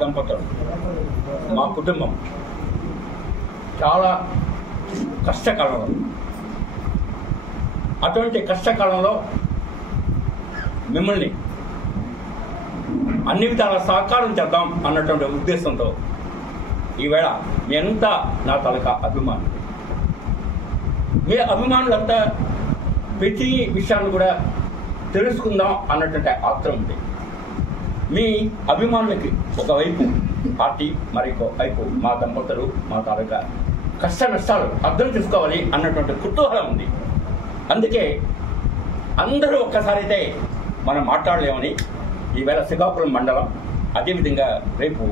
దంపతులు, మా కుటుంబం చాలా కష్టకాలంలో, అటువంటి కష్టకాలంలో మిమ్మల్ని అన్ని విధాల సహకారం చేద్దాం అన్నటువంటి ఉద్దేశంతో ఈవేళ మీ అంతా నా తాలూకా అభిమానులు. మీ అభిమానులంతా ప్రతి విషయాన్ని కూడా తెలుసుకుందాం అన్నటువంటి ఆత్రం ఉంది. మీ అభిమానులకి ఒకవైపు పార్టీ, మరొక వైపు మా దంపతులు, మా తాలూకా కష్ట నష్టాలు అర్థం చేసుకోవాలి అన్నటువంటి కుతూహలం ఉంది. అందుకే అందరూ ఒక్కసారి అయితే మనం మాట్లాడలేమని ఈవేళ శ్రీకాకుళం మండలం, అదేవిధంగా రేపు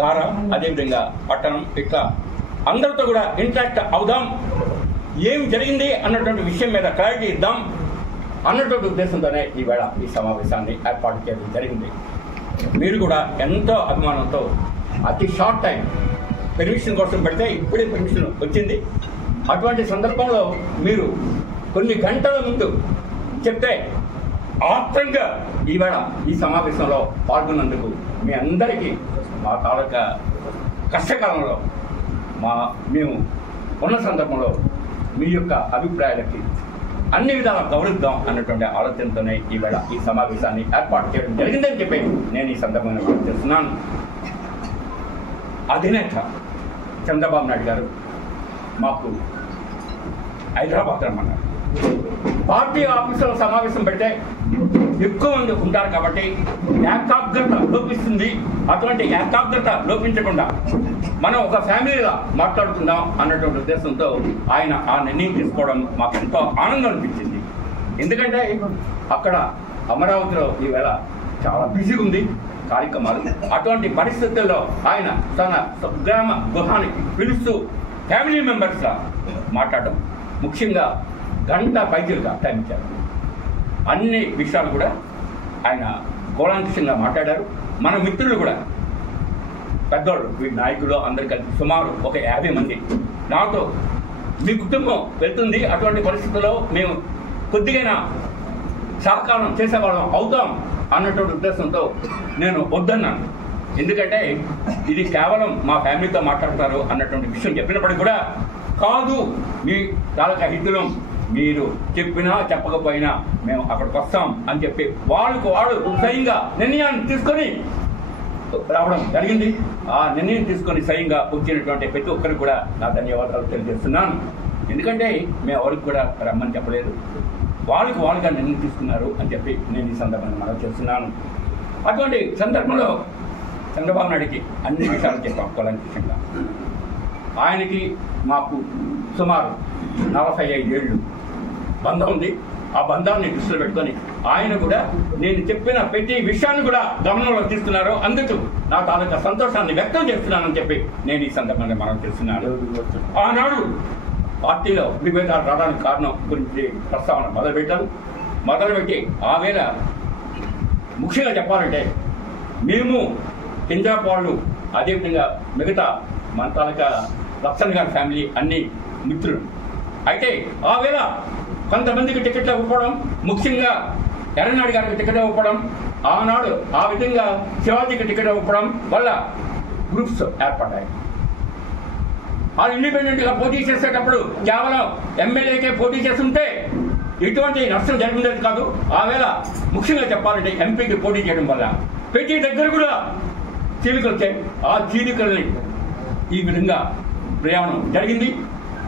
గార, అదేవిధంగా పట్టణం, ఇట్లా అందరితో కూడా ఇంటరాక్ట్ అవుదాం, ఏం జరిగింది అన్నటువంటి విషయం మీద క్లారిటీ ఇద్దాం అన్నటువంటి ఉద్దేశంతోనే ఈవేళ ఈ సమావేశాన్ని ఏర్పాటు చేయడం జరిగింది. మీరు కూడా ఎంతో అభిమానంతో అతి షార్ట్ టైం పెర్మిషన్ కోసం పెడితే ఇప్పుడే పెర్మిషన్ వచ్చింది. అటువంటి సందర్భంలో మీరు కొన్ని గంటల ముందు చెప్తే ఆత్రంగా ఈవేళ ఈ సమావేశంలో పాల్గొన్నందుకు మీ అందరికీ మా తాలూకా కష్టకాలంలో మేము ఉన్న సందర్భంలో మీ యొక్క అభిప్రాయాలకి అన్ని విధాలా గౌరవిద్దాం అన్నటువంటి ఆలోచనతోనే ఈవేళ ఈ సమావేశాన్ని ఏర్పాటు చేయడం జరిగిందని చెప్పి నేను ఈ సందర్భంగా చేస్తున్నాను. అధినేత చంద్రబాబు నాయుడు గారు మాకు హైదరాబాద్ రమ్మన్నారు. పార్టీ ఆఫీసులో సమావేశం పెడితే ఎక్కువ మంది ఉంటారు కాబట్టి ఏకాగ్రత లోపిస్తుంది. అటువంటి ఏకాగ్రత లోపించకుండా మనం ఒక ఫ్యామిలీలా మాట్లాడుకుందాం అన్నటువంటి ఉద్దేశంతో ఆయన ఆ నిర్ణయం తీసుకోవడం మాకు ఎంతో ఆనందం అనిపించింది. ఎందుకంటే అక్కడ అమరావతిలో ఈవేళ చాలా బిజీగా ఉంది కార్యక్రమాలు. అటువంటి పరిస్థితుల్లో ఆయన తన గ్రామ గృహానికి పిలుస్తూ ఫ్యామిలీ మెంబర్స్గా మాట్లాడడం, ముఖ్యంగా గంట పైజీలుగా టైం ఇచ్చారు. అన్ని విషయాలు కూడా ఆయన కూలంకషంగా మాట్లాడారు. మన మిత్రులు కూడా పెద్దవాళ్ళు, వీడి నాయకులు అందరు కలిసి సుమారు ఒక 50 మంది నాతో మీ కుటుంబం వెళ్తుంది, అటువంటి పరిస్థితుల్లో మేము కొద్దిగా సహకారం చేసేవాళ్ళం అవుతాం అన్నటువంటి ఉద్దేశంతో నేను వద్దన్నాను. ఎందుకంటే ఇది కేవలం మా ఫ్యామిలీతో మాట్లాడతారు అన్నటువంటి విషయం చెప్పినప్పటికీ కూడా కాదు, మీ తాలూకా హితులం, మీరు చెప్పినా చెప్పకపోయినా మేము అక్కడికి వస్తాం అని చెప్పి వాళ్ళు స్వయంగా నిర్ణయాన్ని తీసుకొని రావడం జరిగింది. ఆ నిర్ణయం తీసుకొని స్వయంగా వచ్చినటువంటి ప్రతి ఒక్కరికి కూడా నా ధన్యవాదాలు తెలియజేస్తున్నాను. ఎందుకంటే మేము ఎవరికి కూడా రమ్మని చెప్పలేదు, వాళ్ళుగా నిర్ణయం తీసుకున్నారు అని చెప్పి నేను ఈ సందర్భంగా మనం చేస్తున్నాను. అటువంటి సందర్భంలో చంద్రబాబు నాయుడికి అన్ని విషయాలు చెప్పాం కూలంకషంగా. ఆయనకి మాకు సుమారు 45 ఏళ్ళు బంధం ఉంది. ఆ బంధాన్ని దృష్టిలో పెట్టుకొని ఆయన కూడా నేను చెప్పిన ప్రతి విషయాన్ని కూడా గమనంలో తీసుకున్నారు. అందుకు నా తాలూకా సంతోషాన్ని వ్యక్తం చేస్తున్నానని చెప్పి నేను ఈ సందర్భంగా మనం చేస్తున్నాను. ఆనాడు పార్టీలో విభేదాలు రావడానికి కారణం గురించి ప్రస్తావన మొదలుపెట్టి ఆ వేళ ముఖ్యంగా చెప్పాలంటే మేము కింజాప్ వాళ్ళు, అదేవిధంగా మిగతా మన తాలూకా లక్ష్మణ్ గారి ఫ్యామిలీ అన్ని మిత్రులు. అయితే ఆ వేళ కొంతమందికి టికెట్లు ఇవ్వడం, ముఖ్యంగా ఎర్రనాయుడు గారికి టికెట్ ఇవ్వడం, ఆనాడు ఆ విధంగా శివాజీకి టికెట్ ఇవ్వడం వల్ల గ్రూప్స్ ఏర్పడ్డాయి. వాళ్ళు ఇండిపెండెంట్గా పోటీ చేసేటప్పుడు కేవలం ఎమ్మెల్యేకే పోటీ చేస్తుంటే ఎటువంటి నష్టం జరిగింది కాదు. ఆ వేళ ముఖ్యంగా చెప్పాలంటే ఎంపీకి పోటీ చేయడం వల్ల ప్రతి దగ్గర కూడా చీలికలు వచ్చాయి. ఆ చీలికల్ని ఈ విధంగా ప్రయాణం జరిగింది.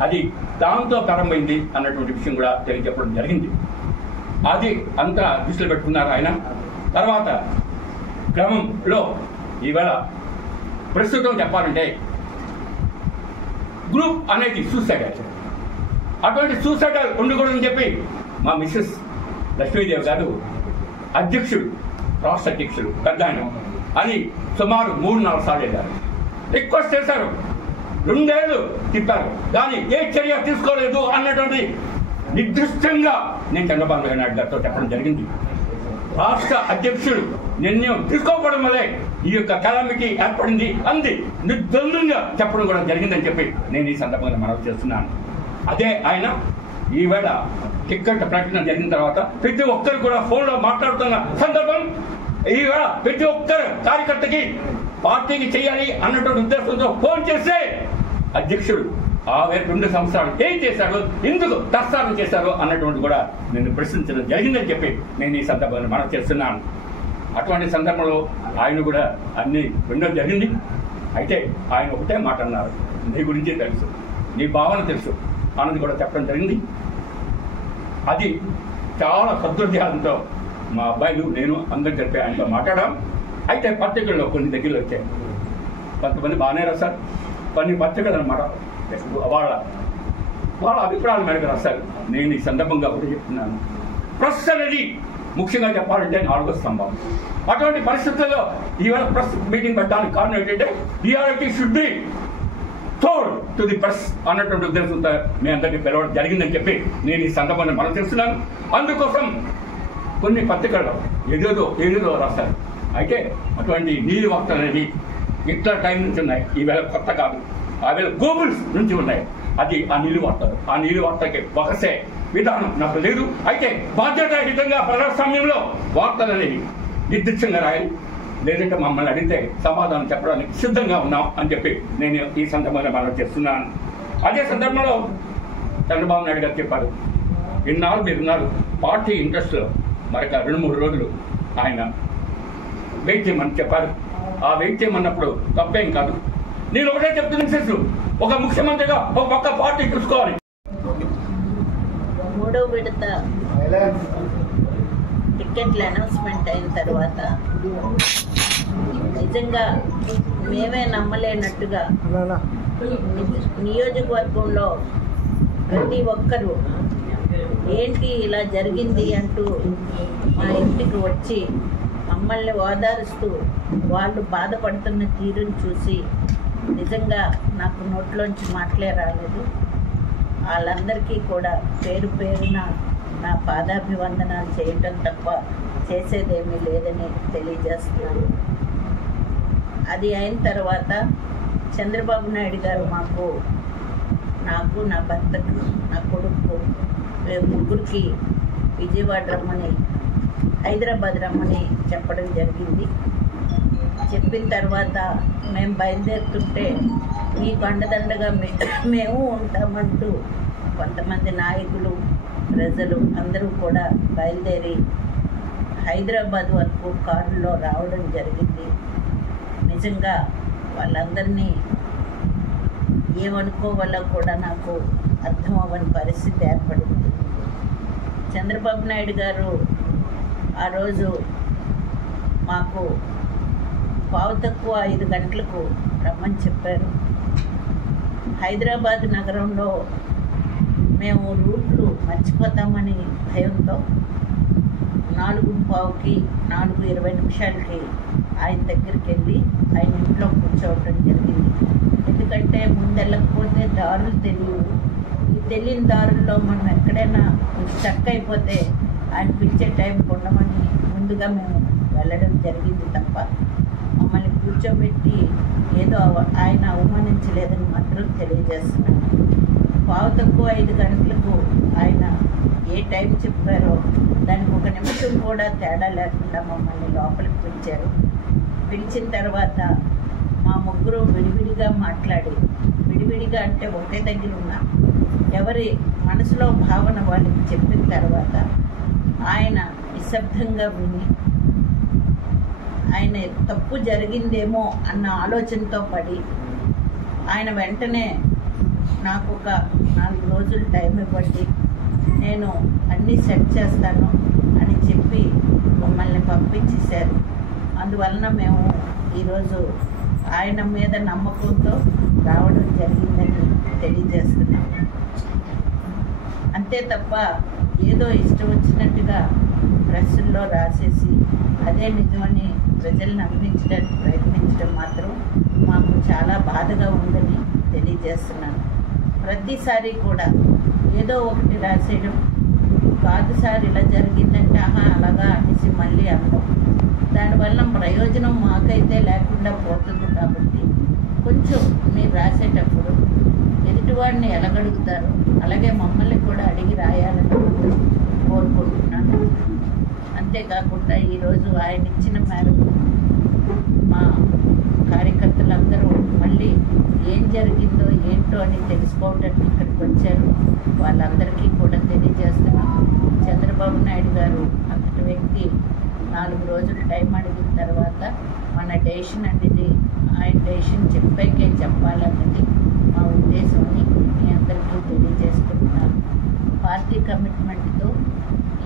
అది దాంతో ప్రారంభమైంది అన్నటువంటి విషయం కూడా తెలియజెప్పడం జరిగింది. అది అంతా దృష్టిలో పెట్టుకున్నారు ఆయన. తర్వాత క్రమంలో ఈవేళ ప్రస్తుతం చెప్పాలంటే గ్రూప్ అనేది సూసైడ్, అటువంటి సూసైడ్ ఉండకూడదని చెప్పి మా మిస్సెస్ లక్ష్మీదేవి గారు రాష్ట్ర అధ్యక్షుడు పెద్ద ఆయన అని సుమారు 3-4 సార్లు వెళ్ళారు, రిక్వెస్ట్ చేశారు, 2 ఏళ్ళు తిప్పారు, కానీ ఏ చర్య తీసుకోలేదు అన్నటువంటి నిర్దిష్టంగా నేను చంద్రబాబు నాయుడు గారితో చెప్పడం జరిగింది. రాష్ట్ర అధ్యక్షుడు నిర్ణయం తీసుకోకపోవడం వల్లే ఈ యొక్క కెలామిటీ ఏర్పడింది అంది నిర్ద్వందంగా చెప్పడం కూడా జరిగిందని చెప్పి నేను ఈ సందర్భంగా మనవి చేస్తున్నాను. అదే ఆయన ఈవేళ టిక్కెట్ ప్రకటన జరిగిన తర్వాత ప్రతి ఒక్కరు కూడా ఫోన్లో మాట్లాడుతున్న సందర్భం, ఈవేళ ప్రతి ఒక్కరు కార్యకర్తకి పార్టీకి చేయాలి అన్నటువంటి ఉద్దేశంతో ఫోన్ చేస్తే అధ్యక్షుడు ఆ 2 సంవత్సరాలు ఏం చేశారు, ఎందుకు ప్రస్తావన చేశారు అన్నటువంటి కూడా నేను ప్రశ్నించడం జరిగిందని చెప్పి నేను ఈ సందర్భాన్ని మనం చేస్తున్నాను. అటువంటి సందర్భంలో ఆయన కూడా అన్ని వినడం జరిగింది. అయితే ఆయన ఒకటే మాట అన్నారు, నీ గురించి తెలుసు, నీ భావన తెలుసు అన్నది కూడా చెప్పడం జరిగింది. అది చాలా సదృఢంతో మా అబ్బాయిలు నేను అందరూ కలిపి ఆయనతో మాట్లాడాం. అయితే పత్రికల్లో కొన్ని దగ్గరలో వచ్చాయి, కొంతమంది బాగానే రాశారు, కొన్ని పత్రికలు అన్నమాట వాళ్ళ అభిప్రాయాల మేరకు రాస్తారు. నేను ఈ సందర్భంగా కూడా చెప్తున్నాను, ప్రెస్ అనేది ముఖ్యంగా చెప్పాలంటే 4వ స్తంభం. అటువంటి పరిస్థితుల్లో ఈవేళ ప్రెస్ మీటింగ్ పెట్టడానికి కారణం ఏంటంటే reality should be told to the press అన్నటువంటి ఉద్దేశంతో మీ అందరికీ పిలవడం జరిగిందని చెప్పి నేను ఈ సందర్భాన్ని మనం చేస్తున్నాను. అందుకోసం కొన్ని పత్రికల్లో ఏదేదో రాస్తారు. అయితే అటువంటి నీలి వార్తలు అనేది ఇట్లా టైం నుంచి ఉన్నాయి, ఈవేళ కొత్త కాదు, ఆవేళ గూగుల్స్ నుంచి ఉన్నాయి. అది ఆ నీలి వార్తలు, ఆ నీలి వార్తకి ఒకసే విధానం నాకు లేదు. అయితే బాధ్యతాయుతంగా ప్రజాస్వామ్యంలో వార్తలు అనేవి నిర్దిష్టంగా రాయాలి, లేదంటే మమ్మల్ని అడిగితే సమాధానం చెప్పడానికి సిద్ధంగా ఉన్నాం అని చెప్పి నేను ఈ సందర్భంగా మనం చేస్తున్నాను. అదే సందర్భంలో చంద్రబాబు నాయుడు గారు చెప్పారు, ఇన్నాళ్ళు మీరున్నారు పార్టీ ఇంట్రెస్ట్లో మరొక 2-3 రోజులు ఆయన వెయిట్ చేయమని చెప్పారు. ఆ వెయిట్ చేయమన్నప్పుడు తప్పేం కాదు. నేను ఒకటే చెప్తున్నాను సార్, ఒక ముఖ్యమంత్రిగా ఒక పక్క పార్టీ చూసుకోవాలి. 3వ విడత టికెట్ల అనౌన్స్మెంట్ అయిన తర్వాత నిజంగా మేమే నమ్మలేనట్టుగా నియోజకవర్గంలో ప్రతి ఒక్కరూ ఏంటి ఇలా జరిగింది అంటూ మా ఇంటికి వచ్చి మమ్మల్ని ఓదారుస్తూ వాళ్ళు బాధపడుతున్న తీరుని చూసి నిజంగా నాకు నోట్లోంచి మాటలే రాలేదు. వాళ్ళందరికీ కూడా పేరు పేరున నా పాదాభివందనాలు చేయటం తప్ప చేసేదేమీ లేదని తెలియజేస్తున్నాను. అది అయిన తర్వాత చంద్రబాబు నాయుడు గారు నాకు నా భర్తకు నా కొడుకు ముగ్గురికి విజయవాడ రమ్మని హైదరాబాద్ రమ్మని చెప్పడం జరిగింది. చెప్పిన తర్వాత మేము బయలుదేరుతుంటే మీకు అండదండగా మేము ఉంటామంటూ కొంతమంది నాయకులు ప్రజలు అందరూ కూడా బయలుదేరి హైదరాబాద్ వరకు కారులో రావడం జరిగింది. నిజంగా వాళ్ళందరినీ ఏమనుకోవాలో కూడా నాకు అర్థం అవ్వని పరిస్థితి ఏర్పడింది. చంద్రబాబు నాయుడు గారు ఆ రోజు మాకు 5:15 గంటలకు రమ్మని చెప్పారు. హైదరాబాద్ నగరంలో మేము రూట్లు మర్చిపోతామని భయంతో 4:15కి 4:20 ఆయన దగ్గరికి వెళ్ళి ఆయన ఇంట్లో కూర్చోవటం జరిగింది. ఎందుకంటే ముందెళ్ళకపోతే దారులు తెలియవు. ఈ తెలియని దారుల్లో మనం ఎక్కడైనా స్టక్ అయిపోతే ఆయన పిలిచే టైంకి ఉండమని ముందుగా మేము వెళ్ళడం జరిగింది తప్ప మమ్మల్ని కూర్చోబెట్టి ఏదో ఆయన అవమానించలేదని మాత్రం తెలియజేస్తున్నాను. 5:15 గంటలకు ఆయన ఏ టైం చెప్పారో దానికి 1 నిమిషం కూడా తేడా లేకుండా మమ్మల్ని లోపలికి పిలిచారు. పిలిచిన తర్వాత మా ముగ్గురు విడివిడిగా మాట్లాడి, విడివిడిగా అంటే ఒకే దగ్గర ఉన్నా ఎవరి మనసులో భావన వాళ్ళకి చెప్పిన తర్వాత ఆయన నిశ్శబ్దంగా విని ఆయన తప్పు జరిగిందేమో అన్న ఆలోచనతో పడి ఆయన వెంటనే నాకు ఒక 4 రోజులు టైం ఇవ్వండి, నేను అన్నీ సెట్ చేస్తాను అని చెప్పి మమ్మల్ని పంపించేశారు. అందువలన మేము ఈరోజు ఆయన మీద నమ్మకంతో రావడం జరిగిందని తెలియజేస్తున్నాం. అంతే తప్ప ఏదో ఇష్టం వచ్చినట్టుగా ప్రెస్సుల్లో రాసేసి అదే నిజమని ప్రజల్ని నమ్మించడానికి ప్రయత్నించడం మాత్రం మాకు చాలా బాధగా ఉందని తెలియజేస్తున్నాను. ప్రతిసారి కూడా ఏదో ఒకటి రాసేయడం, కాదు సార్ ఇలా జరిగిందంటే అలాగా అనేసి మళ్ళీ అనడం, దానివల్ల ప్రయోజనం మాకైతే లేకుండా పోతుంది. కాబట్టి కొంచెం మీరు రాసేటప్పుడు ఎదుటివాడిని ఎలాగడుగుతారో అలాగే మమ్మల్ని కూడా అడిగి రాయాలని కోరుకుంటున్నాను. అంతే అంతేకాకుండా ఈరోజు ఆయన ఇచ్చిన మేరకు మా కార్యకర్తలందరూ మళ్ళీ ఏం జరిగిందో ఏంటో అని తెలుసుకోవడానికి ఇక్కడికి వచ్చారు. వాళ్ళందరికీ కూడా తెలియజేస్తున్నాం. చంద్రబాబు నాయుడు గారు అంతటి వ్యక్తి 4 రోజులు టైం అడిగిన తర్వాత మన డెసిషన్ అనేది ఆయన డెసిషన్ చెప్పాకే చెప్పాలన్నది మా ఉద్దేశమని మీ అందరికీ తెలియజేసుకుంటున్నాను. పార్టీ కమిట్మెంట్తో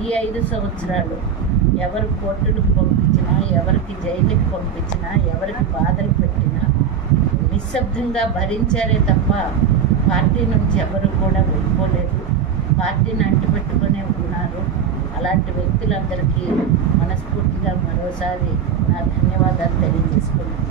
ఈ 5 సంవత్సరాలు ఎవరు కోర్టులకు పంపించినా, ఎవరికి జైలుకి పంపించినా, ఎవరికి బాధలు పెట్టినా నిశ్శబ్దంగా భరించారే తప్ప పార్టీ నుంచి ఎవరు కూడా వెళ్ళిపోలేదు. పార్టీని అంటిపెట్టుకునే ఉన్నారు. అలాంటి వ్యక్తులందరికీ మనస్ఫూర్తిగా మరోసారి నా ధన్యవాదాలు తెలియజేసుకుంటున్నాను.